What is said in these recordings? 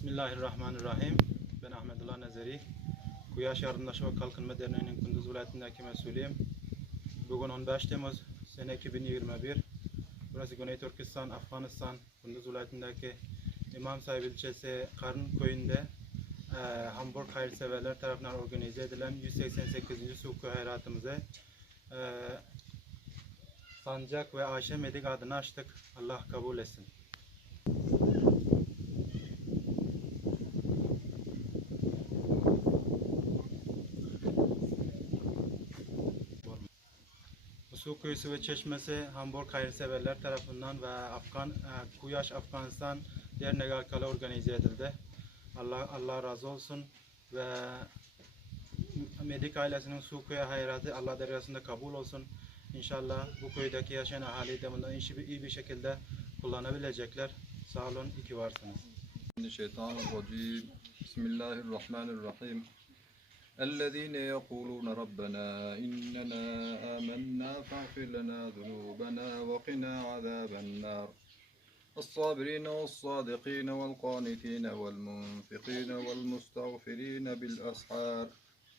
Bismillahirrahmanirrahim. Ben Ahmedullah Nezeri. Kuyaş Yardımlaşma ve Kalkınma Derneği'nin Kunduz vilayetindeki mesulüyüm. Bugün 15 Temmuz sene 2021. Burası Güney Türkistan, Afganistan, Kunduz vilayetindeki İmam Sahip ilçesi Karın köyünde eee Hamburg hayırseverler tarafından organize edilen 188. Suku hayratımızı eee Sancak ve Ayşe Medik adını açtık. Allah kabul etsin. Su kuyusu ve çeşmesi Hamburg hayırseverler tarafından ve Afgan, e, Kuyaş Afganistan yerine alakalı organize edildi. Allah, Allah razı olsun ve Medik ailesinin su kuyu hayratı Allah deryasında kabul olsun. İnşallah bu köydeki yaşayan ahali de bundan iyi bir şekilde kullanabilecekler. Sağ olun, iyi ki varsınız. Şeytanirracim. Bismillahirrahmanirrahim. الذين يقولون ربنا إننا آمنا فاغفر لنا ذنوبنا وقنا عذاب النار. الصابرين والصادقين والقانتين والمنفقين والمستغفرين بالأسحار.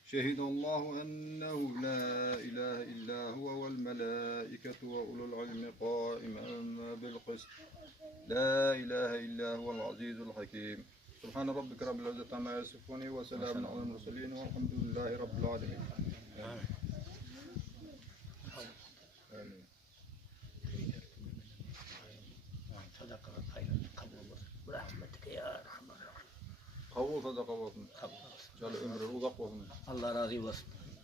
شهد الله أنه لا إله إلا هو والملائكة وأولو العلم قائما بالقسط. لا إله إلا هو العزيز الحكيم. سبحان ربك رب العزة عما يصفون وسلام على المرسلين والحمد لله رب العالمين. آمين. صدقة خير قبول برحمتك يا أرحم الراحمين قبول صدق قبول قبول جل أمر